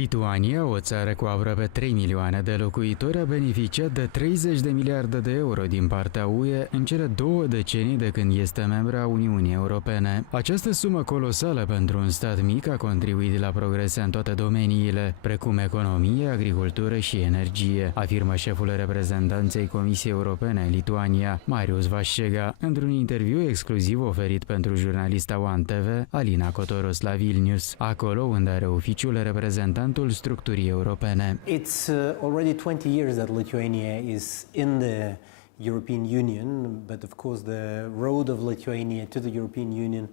Lituania, o țară cu aproape 3 milioane de locuitori, a beneficiat de 30 de miliarde de euro din partea UE în cele 2 decenii de când este membră a Uniunii Europene. Această sumă colosală pentru un stat mic a contribuit la progrese în toate domeniile, precum economie, agricultură și energie, afirmă șeful reprezentanței Comisiei Europene în Lituania, Marius Vaščega, într-un interviu exclusiv oferit pentru jurnalista One TV, Alina Cotoros la Vilnius, acolo unde are oficiul reprezentantul structurii europene. It's already 20 years that Lithuania is in the European Union, but of course the road of Lithuania to the European Union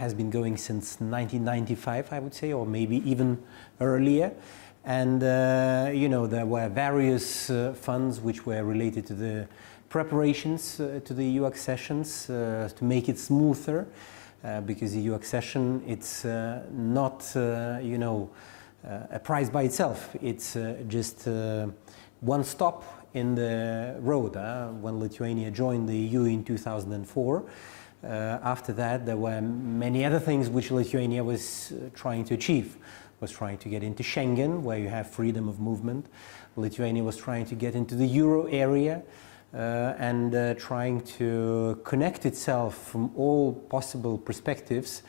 has been going since 1995, I would say, or maybe even earlier. And you know, there were various funds which were related to the preparations to the EU accessions to make it smoother. Because EU accession, it's not, you know, a prize by itself. It's just one stop in the road. When Lithuania joined the EU in 2004, after that there were many other things which Lithuania was trying to achieve. Was trying to get into Schengen, where you have freedom of movement. Lithuania was trying to get into the Euro area. And trying to connect itself from all possible perspectives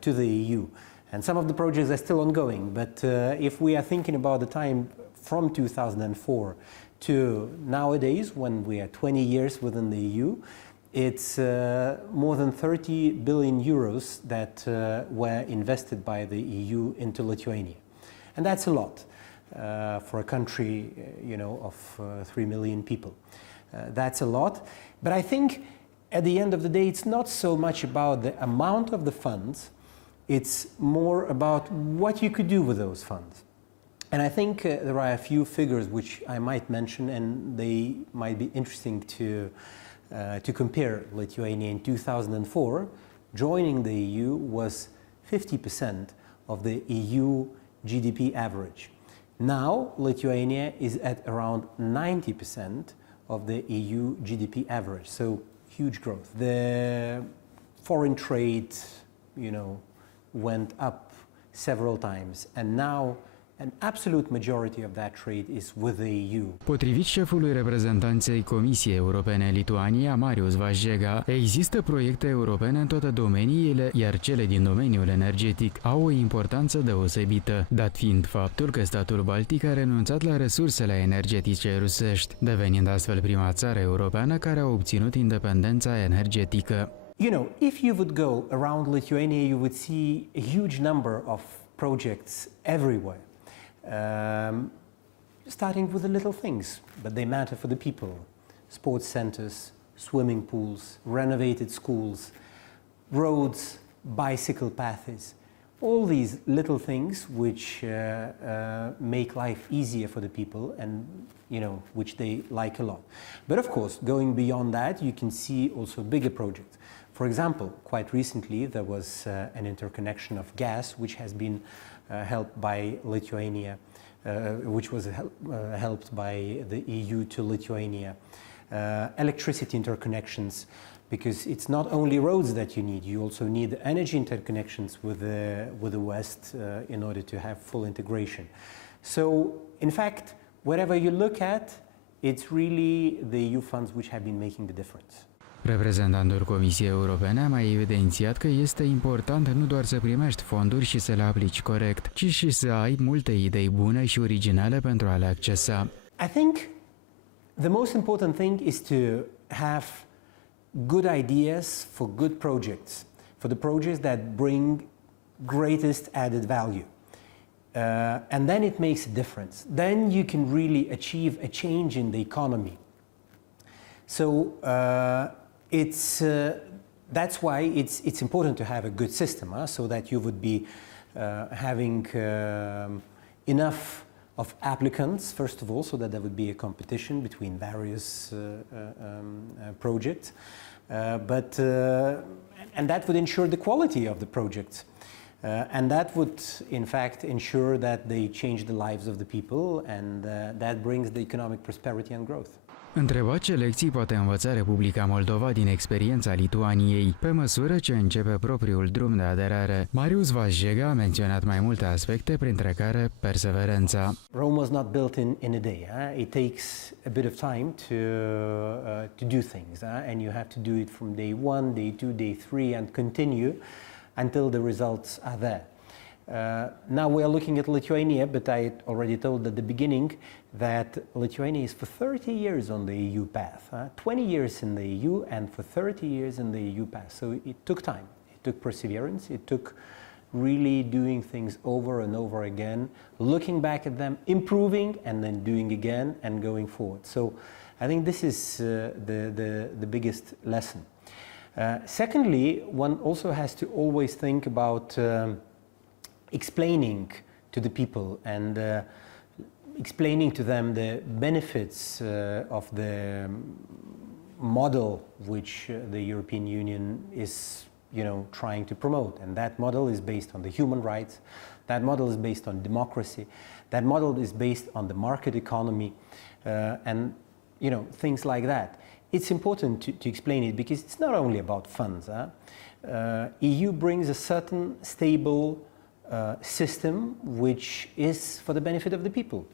to the EU. And some of the projects are still ongoing, but if we are thinking about the time from 2004 to nowadays, when we are 20 years within the EU, it's more than 30 billion euros that were invested by the EU into Lithuania. And that's a lot for a country, you know, of 3 million people. That's a lot, but I think at the end of the day it's not so much about the amount of the funds, it's more about what you could do with those funds. And I think there are a few figures which I might mention, and they might be interesting to compare. Lithuania in 2004, joining the EU was 50% of the EU GDP average. Now Lithuania is at around 90% of the EU GDP average, so huge growth. The foreign trade, you know, went up several times, and now an absolute majority of that trade is with the EU. Potrivit șefului reprezentanței Comisiei Europene în Lituania, Marius Vaščega, există proiecte europene în toate domeniile, iar cele din domeniul energetic au o importanță deosebită, dat fiind faptul că statul baltic a renunțat la resursele energetice rusești, devenind astfel prima țară europeană care a obținut independența energetică. You know, if you would go around Lithuania, you would see a huge number of projects everywhere. Starting with the little things, but they matter for the people. Sports centers, swimming pools, renovated schools, roads, bicycle paths, all these little things which make life easier for the people and, you know, which they like a lot. But of course, going beyond that, you can see also bigger projects. For example, quite recently there was an interconnection of gas which has been helped by Lithuania, which was helped by the EU to Lithuania. Electricity interconnections, because it's not only roads that you need, you also need energy interconnections with the West in order to have full integration. So, in fact, wherever you look at, it's really the EU funds which have been making the difference. Reprezentantul Comisiei Europene a mai evidențiat că este important nu doar să primești fonduri și să le aplici corect, ci și să ai multe idei bune și originale pentru a le accesa. I think the most important thing is to have good ideas for good projects, for the projects that bring greatest added value. And then it makes a difference. Then you can really achieve a change in the economy. So that's why it's important to have a good system, so that you would be having enough of applicants, first of all, so that there would be a competition between various projects, and that would ensure the quality of the projects. And that would, in fact, ensure that they change the lives of the people, and that brings the economic prosperity and growth. Întreba ce lecții poate învăța Republica Moldova din experiența Lituaniei, pe măsură ce începe propriul drum de aderare. Marius Vaščega a menționat mai multe aspecte, printre care perseverența. Rome was not built in a day. It takes a bit of time to do things, and you have to do it from day 1, day 2, day 3, and continue until the results are there. Now we are looking at Lithuania, but I already told at the beginning that Lithuania is for 30 years on the EU path, 20 years in the EU and for 30 years in the EU path. So it took time, it took perseverance, it took really doing things over and over again, looking back at them, improving, and then doing again and going forward. So I think this is the biggest lesson. Secondly, one also has to always think about explaining to the people and explaining to them the benefits of the model which the European Union is, trying to promote. And that model is based on the human rights, that model is based on democracy, that model is based on the market economy, and things like that. It's important to explain it because it's not only about funds. EU brings a certain stable system which is for the benefit of the people.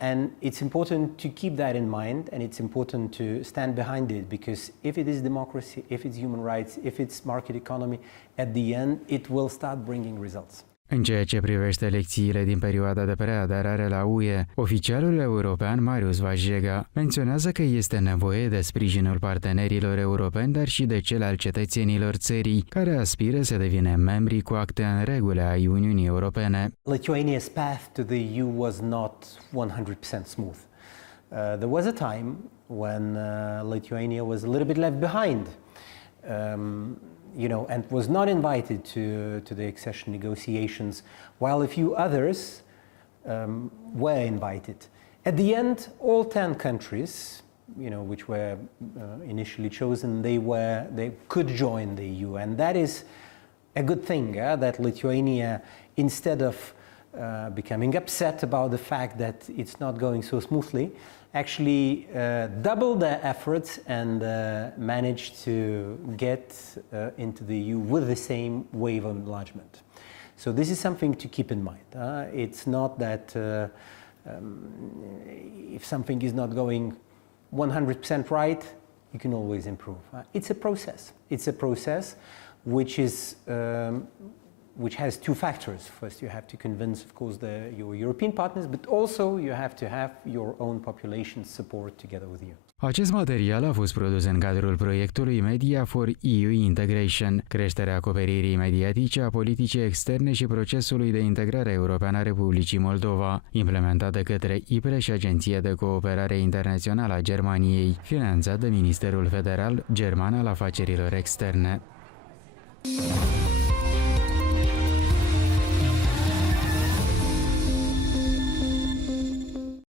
And it's important to keep that in mind, and it's important to stand behind it, because if it is democracy, if it's human rights, if it's market economy, at the end it will start bringing results. În ceea ce privește lecțiile din perioada de preaderare la UE, oficialul european Marius Vaščega menționează că este nevoie de sprijinul partenerilor europeni, dar și de cel al cetățenilor țării, care aspiră să devină membri cu acte în regulă ai Uniunii Europene. Lithuania's path to the EU was not 100% smooth. There was a time when Lithuania was a little bit left behind. And was not invited to the accession negotiations, while a few others were invited. At the end, all 10 countries, which were initially chosen, they could join the EU, and that is a good thing. That Lithuania, instead of becoming upset about the fact that it's not going so smoothly, actually doubled their efforts and managed to get into the EU with the same wave of enlargement. So this is something to keep in mind. It's not that if something is not going 100% right, you can always improve. It's a process. It's a process which has two factors. First, you have to convince, of course, your European partners, but also you have to have your own population support together with you. Acest material a fost produs în cadrul proiectului Media for EU Integration, creșterea acoperirii mediatice a politicii externe și procesului de integrare europeană a Republicii Moldova, implementat de către IPRE și Agenția de Cooperare Internațională a Germaniei, finanțat de Ministerul Federal German al Afacerilor Externe.